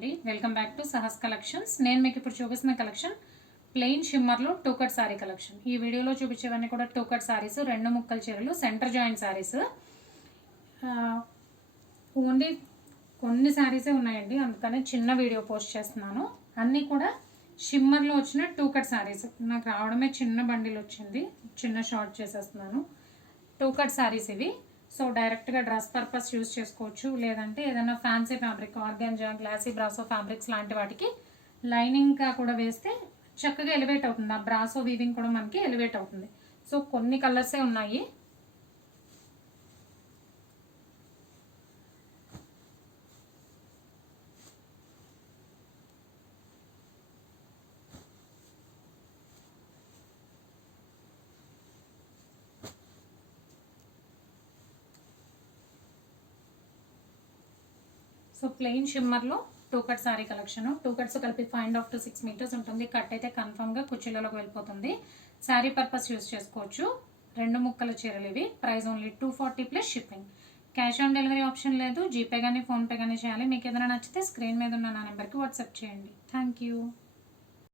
అండి, welcome back to Sahas collections. నేను మీకు ఇప్పుడు చూపిస్తున్న కలెక్షన్ ప్లెయిన్ షిమ్మర్లో టూ కట్ సారీ కలెక్షన్. ఈ వీడియోలో చూపించేవన్నీ కూడా టూ కట్ సారీస్, రెండు ముక్కల చీరలు, సెంటర్ జాయింట్ సారీస్. ఓన్లీ కొన్ని సారీసే ఉన్నాయండి, అందుకనే చిన్న వీడియో పోస్ట్ చేస్తున్నాను. అన్నీ కూడా షిమ్మర్లో వచ్చిన టూ కట్ సారీస్. నాకు రావడమే చిన్న బండిల్ వచ్చింది, చిన్న షార్ట్ చేసేస్తున్నాను. టూ కట్ సారీస్ ఇవి. సో డైరెక్ట్గా డ్రెస్ పర్పస్ యూజ్ చేసుకోవచ్చు, లేదంటే ఏదైనా fancy fabric, organza, glossy brasso fabrics లాంటి వాటికి లైనింగ్గా కూడా వేస్తే చక్కగా ఎలివేట్ అవుతుంది. ఆ బ్రాసో వీవింగ్ కూడా మనకి ఎలివేట్ అవుతుంది. సో కొన్ని కలర్సే ఉన్నాయి. సో ప్లెయిన్ షిమ్మర్లో two cut sari collection. Two cuts కలిపి 5.5 to 6 మీటర్స్ ఉంటుంది. కట్ అయితే కన్ఫర్మ్గా కుర్చీలలోకి వెళ్ళిపోతుంది. శారీ పర్పస్ యూజ్ చేసుకోవచ్చు. రెండు ముక్కల చీరలు ఇవి. Price only 240 plus shipping. Cash on delivery option లేదు. జీపే కానీ ఫోన్పే కానీ చేయాలి. మీకు ఏదైనా నచ్చితే స్క్రీన్ మీద ఉన్న నా నెంబర్కి వాట్సాప్ చేయండి. Thank you.